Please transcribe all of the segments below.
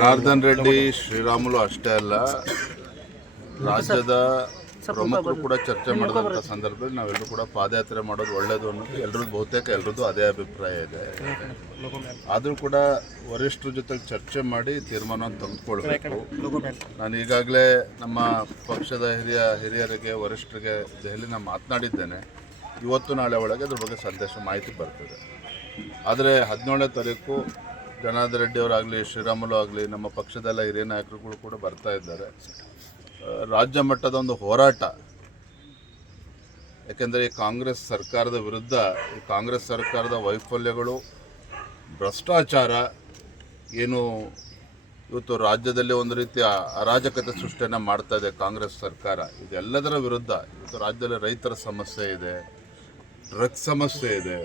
ಜನಾರ್ದನ್ ರೆಡ್ಡಿ ಶ್ರೀರಾಮುಲು ಅಷ್ಟೇ ಅಲ್ಲ, ರಾಜ್ಯದ ಪ್ರಮುಖರು ಕೂಡ ಚರ್ಚೆ ಮಾಡಿದಂಥ ಸಂದರ್ಭದಲ್ಲಿ ನಾವೆಲ್ಲರೂ ಕೂಡ ಪಾದಯಾತ್ರೆ ಮಾಡೋದು ಒಳ್ಳೆಯದು ಅನ್ನೋದು ಬಹುತೇಕ ಎಲ್ಲರದ್ದು ಅದೇ ಅಭಿಪ್ರಾಯ ಇದೆ. ಆದರೂ ಕೂಡ ವರಿಷ್ಠರ ಜೊತೆ ಚರ್ಚೆ ಮಾಡಿ ತೀರ್ಮಾನವನ್ನು ತೆಗೆದುಕೊಳ್ಬೇಕು. ನಾನು ಈಗಾಗಲೇ ನಮ್ಮ ಪಕ್ಷದ ಹಿರಿಯರಿಗೆ ವರಿಷ್ಠರಿಗೆ ದೆಹಲಿನ ಮಾತನಾಡಿದ್ದೇನೆ. ಇವತ್ತು ನಾಳೆ ಒಳಗೆ ಅದ್ರ ಬಗ್ಗೆ ಸಂದೇಶ ಮಾಹಿತಿ ಬರ್ತದೆ. ಆದರೆ 17ನೇ ತಾರೀಕು ಜನಾರ್ದನ್ ರೆಡ್ಡಿ ಅವರಾಗಲಿ, ಶ್ರೀರಾಮುಲು ಆಗಲಿ, ನಮ್ಮ ಪಕ್ಷದೆಲ್ಲ ಹಿರಿಯ ನಾಯಕರುಗಳು ಕೂಡ ಬರ್ತಾ ಇದ್ದಾರೆ. ರಾಜ್ಯ ಮಟ್ಟದ ಒಂದು ಹೋರಾಟ, ಯಾಕೆಂದರೆ ಈ ಕಾಂಗ್ರೆಸ್ ಸರ್ಕಾರದ ವಿರುದ್ಧ, ಈ ಕಾಂಗ್ರೆಸ್ ಸರ್ಕಾರದ ವೈಫಲ್ಯಗಳು, ಭ್ರಷ್ಟಾಚಾರ ಏನು ಇವತ್ತು ರಾಜ್ಯದಲ್ಲಿ ಒಂದು ರೀತಿಯ ಅರಾಜಕತೆ ಸೃಷ್ಟಿಯನ್ನು ಮಾಡ್ತಾ ಇದೆ ಕಾಂಗ್ರೆಸ್ ಸರ್ಕಾರ. ಇದೆಲ್ಲದರ ವಿರುದ್ಧ ಇವತ್ತು ರಾಜ್ಯದಲ್ಲಿ ರೈತರ ಸಮಸ್ಯೆ ಇದೆ, ಡ್ರಗ್ಸ್ ಸಮಸ್ಯೆ ಇದೆ.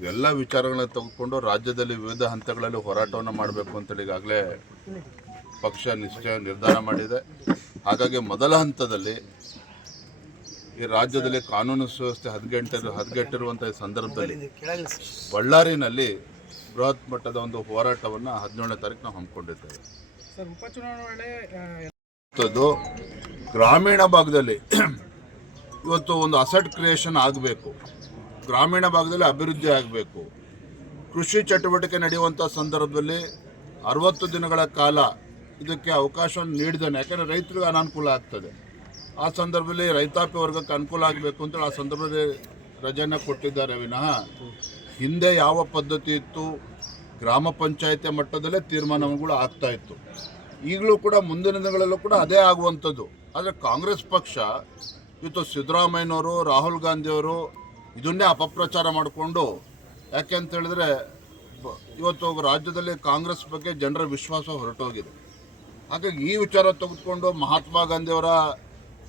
ಇವೆಲ್ಲ ವಿಚಾರಗಳನ್ನ ತೆಗೆದುಕೊಂಡು ರಾಜ್ಯದಲ್ಲಿ ವಿವಿಧ ಹಂತಗಳಲ್ಲಿ ಹೋರಾಟವನ್ನು ಮಾಡಬೇಕು ಅಂತೇಳಿ ಈಗಾಗಲೇ ಪಕ್ಷ ನಿರ್ಧಾರ ಮಾಡಿದೆ. ಹಾಗಾಗಿ ಮೊದಲ ಹಂತದಲ್ಲಿ ಈ ರಾಜ್ಯದಲ್ಲಿ ಕಾನೂನು ಸುವ್ಯವಸ್ಥೆ ಹದಗೆಟ್ಟಿರುವಂಥ ಸಂದರ್ಭದಲ್ಲಿ ಬಳ್ಳಾರಿನಲ್ಲಿ ಬೃಹತ್ ಮಟ್ಟದ ಒಂದು ಹೋರಾಟವನ್ನು 17ನೇ ತಾರೀಕು ನಾವು ಹಮ್ಮಿಕೊಂಡಿದ್ದೇವೆ. ಗ್ರಾಮೀಣ ಭಾಗದಲ್ಲಿ ಇವತ್ತು ಒಂದು ಅಸೆಟ್ ಕ್ರಿಯೇಷನ್ ಆಗಬೇಕು, ಗ್ರಾಮೀಣ ಭಾಗದಲ್ಲಿ ಅಭಿವೃದ್ಧಿ ಆಗಬೇಕು. ಕೃಷಿ ಚಟುವಟಿಕೆ ನಡೆಯುವಂಥ ಸಂದರ್ಭದಲ್ಲಿ 60 ದಿನಗಳ ಕಾಲ ಇದಕ್ಕೆ ಅವಕಾಶವನ್ನು ನೀಡಿದ್ದಾನೆ. ಯಾಕೆಂದರೆ ರೈತರಿಗೆ ಅನಾನುಕೂಲ ಆಗ್ತದೆ. ಆ ಸಂದರ್ಭದಲ್ಲಿ ರೈತಾಪಿ ವರ್ಗಕ್ಕೆ ಅನುಕೂಲ ಆಗಬೇಕು ಅಂತೇಳಿ ಆ ಸಂದರ್ಭದಲ್ಲಿ ರಜೆಯನ್ನು ಕೊಟ್ಟಿದ್ದಾರೆ ವಿನಃ ಹಿಂದೆ ಯಾವ ಪದ್ಧತಿ ಇತ್ತು, ಗ್ರಾಮ ಪಂಚಾಯತಿ ಮಟ್ಟದಲ್ಲೇ ತೀರ್ಮಾನಗಳು ಆಗ್ತಾ ಇತ್ತು. ಈಗಲೂ ಕೂಡ ಮುಂದಿನ ದಿನಗಳಲ್ಲೂ ಕೂಡ ಅದೇ ಆಗುವಂಥದ್ದು. ಆದರೆ ಕಾಂಗ್ರೆಸ್ ಪಕ್ಷ ಇವತ್ತು ಸಿದ್ದರಾಮಯ್ಯನವರು, ರಾಹುಲ್ ಗಾಂಧಿಯವರು ಇದನ್ನೇ ಅಪಪ್ರಚಾರ ಮಾಡಿಕೊಂಡು, ಯಾಕೆ ಅಂತ ಹೇಳಿದ್ರೆ ಇವತ್ತು ರಾಜ್ಯದಲ್ಲಿ ಕಾಂಗ್ರೆಸ್ ಬಗ್ಗೆ ಜನರ ವಿಶ್ವಾಸ ಹೊರಟೋಗಿದೆ. ಹಾಗಾಗಿ ಈ ವಿಚಾರ ತೆಗೆದುಕೊಂಡು ಮಹಾತ್ಮ ಗಾಂಧಿಯವರ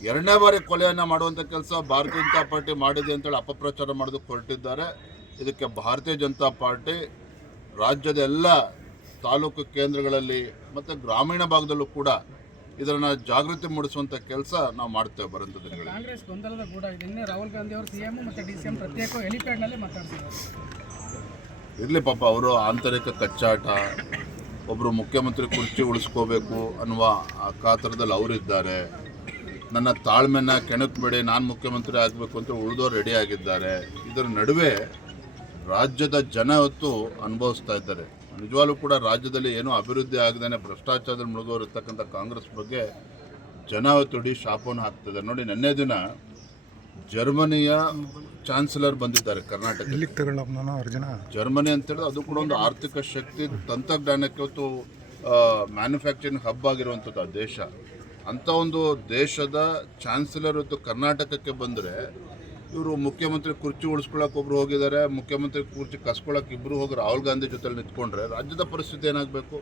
2ನೇ ಬಾರಿ ಕೊಲೆಯನ್ನು ಮಾಡುವಂಥ ಕೆಲಸ ಭಾರತೀಯ ಜನತಾ ಪಾರ್ಟಿ ಮಾಡಿದೆ ಅಂತೇಳಿ ಅಪಪ್ರಚಾರ ಮಾಡೋದಕ್ಕೆ ಹೊರಟಿದ್ದಾರೆ. ಇದಕ್ಕೆ ಭಾರತೀಯ ಜನತಾ ಪಾರ್ಟಿ ರಾಜ್ಯದ ಎಲ್ಲ ತಾಲೂಕು ಕೇಂದ್ರಗಳಲ್ಲಿ ಮತ್ತು ಗ್ರಾಮೀಣ ಭಾಗದಲ್ಲೂ ಕೂಡ ಇದನ್ನು ಜಾಗೃತಿ ಮೂಡಿಸುವಂಥ ಕೆಲಸ ನಾವು ಮಾಡ್ತೇವೆ ಬರುವಂಥ ದಿನಗಳಲ್ಲಿ. ಕಾಂಗ್ರೆಸ್ ಗೊಂದಲದ ಕೂಡ ಇದನ್ನೇ ರಾಹುಲ್ ಗಾಂಧಿ ಅವರು ಸಿಎಂ ಮತ್ತು ಡಿಸಿಎಂ ಪ್ರತ್ಯೇಕ ಹೆಲಿಪ್ಯಾಡ್ನಲ್ಲಿ ಮಾತಾಡ್ತಿದ್ದಾರೆ. ಇರಲಿ ಪಾಪ, ಅವರು ಆಂತರಿಕ ಕಚ್ಚಾಟ, ಒಬ್ಬರು ಮುಖ್ಯಮಂತ್ರಿ ಕುರ್ಚಿ ಉಳಿಸ್ಕೋಬೇಕು ಅನ್ನುವ ಆ ಕಾತರದಲ್ಲಿ ಅವರಿದ್ದಾರೆ. ನನ್ನ ತಾಳ್ಮೆನ ಕೆಣಕಬೇಡಿ, ನಾನು ಮುಖ್ಯಮಂತ್ರಿ ಆಗಬೇಕು ಅಂತ ಉಳಿದವರು ರೆಡಿ ಆಗಿದ್ದಾರೆ. ಇದರ ನಡುವೆ ರಾಜ್ಯದ ಜನ ಹೊತ್ತು ಅನುಭವಿಸ್ತಾ ಇದ್ದಾರೆ. ನಿಜವಾಗ್ಲೂ ಕೂಡ ರಾಜ್ಯದಲ್ಲಿ ಏನೂ ಅಭಿವೃದ್ಧಿ ಆಗದೇನೆ ಭ್ರಷ್ಟಾಚಾರದಲ್ಲಿ ಮುಳುಗೋರಿರ್ತಕ್ಕಂಥ ಕಾಂಗ್ರೆಸ್ ಬಗ್ಗೆ ಜನ ಹೊತ್ತು ಇಡೀ ಶಾಪವನ್ನು ಹಾಕ್ತಿದ್ದಾರೆ. ನೋಡಿ, ನಿನ್ನೆ ದಿನ ಜರ್ಮನಿಯ ಚಾನ್ಸಲರ್ ಬಂದಿದ್ದಾರೆ ಕರ್ನಾಟಕಕ್ಕೆ. ಜರ್ಮನಿ ಅಂತೇಳಿದ್ರೆ ಅದು ಕೂಡ ಒಂದು ಆರ್ಥಿಕ ಶಕ್ತಿ, ತಂತ್ರಜ್ಞಾನಕ್ಕೆ ಇವತ್ತು ಮ್ಯಾನುಫ್ಯಾಕ್ಚರಿಂಗ್ ಹಬ್ ಆಗಿರುವಂಥದ್ದು ಆ ದೇಶ. ಅಂಥ ಒಂದು ದೇಶದ ಚಾನ್ಸಲರ್ ಇವತ್ತು ಕರ್ನಾಟಕಕ್ಕೆ ಬಂದರೆ ಇವರು ಮುಖ್ಯಮಂತ್ರಿ ಕುರ್ಚಿ ಉಳಿಸ್ಕೊಳ್ಳೋಕೆ ಒಬ್ರು ಹೋಗಿದ್ದಾರೆ, ಮುಖ್ಯಮಂತ್ರಿ ಕುರ್ಚಿ ಕಸ್ಕೊಳ್ಳೋಕೆ ಇಬ್ಬರು ಹೋಗಿ ರಾಹುಲ್ ಗಾಂಧಿ ಜೊತೆ ನಿಂತ್ಕೊಂಡ್ರೆ ರಾಜ್ಯದ ಪರಿಸ್ಥಿತಿ ಏನಾಗಬೇಕು?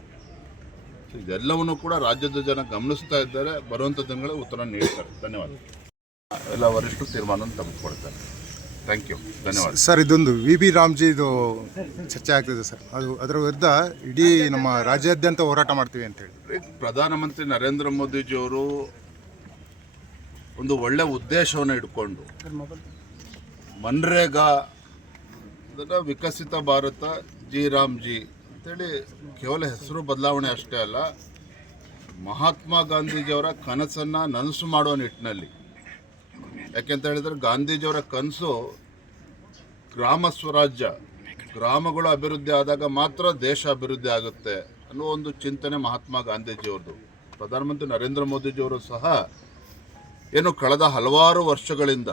ಇದೆಲ್ಲವನ್ನು ಕೂಡ ರಾಜ್ಯದ ಜನ ಗಮನಿಸ್ತಾ ಇದ್ದಾರೆ. ಬರುವಂಥ ದಿನಗಳಲ್ಲಿ ಉತ್ತರ ನೀಡ್ತಾರೆ. ಧನ್ಯವಾದ. ಎಲ್ಲ ವರಿಷ್ಠರು ತೀರ್ಮಾನ ತೆಗೆದುಕೊಳ್ತಾರೆ. ಥ್ಯಾಂಕ್ ಯು, ಧನ್ಯವಾದ. ಸರ್, ಇದೊಂದು ವಿ ರಾಮ್ಜಿದು ಚರ್ಚೆ ಆಗ್ತಿದೆ ಸರ್. ಅದರ ವಿರುದ್ಧ ಇಡೀ ನಮ್ಮ ರಾಜ್ಯಾದ್ಯಂತ ಹೋರಾಟ ಮಾಡ್ತೀವಿ ಅಂತೇಳಿ ಪ್ರಧಾನಮಂತ್ರಿ ನರೇಂದ್ರ ಮೋದಿಜಿಯವರು ಒಂದು ಒಳ್ಳೆ ಉದ್ದೇಶವನ್ನು ಇಟ್ಕೊಂಡು ಮನ್ರೇಗಾ, ಅದನ್ನು ವಿಕಸಿತ ಭಾರತ ರಾಮ್ಜಿ ಅಂತೇಳಿ ಕೇವಲ ಹೆಸರು ಬದಲಾವಣೆ ಅಷ್ಟೇ ಅಲ್ಲ, ಮಹಾತ್ಮ ಗಾಂಧೀಜಿಯವರ ಕನಸನ್ನು ನನಸು ಮಾಡುವ ನಿಟ್ಟಿನಲ್ಲಿ. ಯಾಕೆಂತ ಹೇಳಿದರೆ ಗಾಂಧೀಜಿಯವರ ಕನಸು ಗ್ರಾಮ ಸ್ವರಾಜ್ಯ, ಗ್ರಾಮಗಳು ಅಭಿವೃದ್ಧಿ ಆದಾಗ ಮಾತ್ರ ದೇಶ ಅಭಿವೃದ್ಧಿ ಆಗುತ್ತೆ ಅನ್ನೋ ಒಂದು ಚಿಂತನೆ ಮಹಾತ್ಮ ಗಾಂಧೀಜಿಯವ್ರದ್ದು. ಪ್ರಧಾನಮಂತ್ರಿ ನರೇಂದ್ರ ಮೋದಿಜಿಯವರು ಸಹ ಏನು ಕಳೆದ ಹಲವಾರು ವರ್ಷಗಳಿಂದ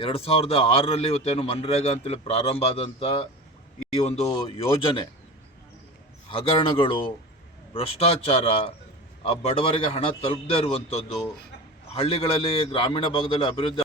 2006ರಲ್ಲಿ ಇವತ್ತೇನು ಮನ್ರೇಗಾ ಅಂತೇಳಿ ಪ್ರಾರಂಭ ಆದಂಥ ಈ ಒಂದು ಯೋಜನೆ, ಹಗರಣಗಳು, ಭ್ರಷ್ಟಾಚಾರ, ಆ ಬಡವರಿಗೆ ಹಣ ತಲುಪದೇ ಇರುವಂಥದ್ದು, ಹಳ್ಳಿಗಳಲ್ಲಿ ಗ್ರಾಮೀಣ ಭಾಗದಲ್ಲಿ ಅಭಿವೃದ್ಧಿ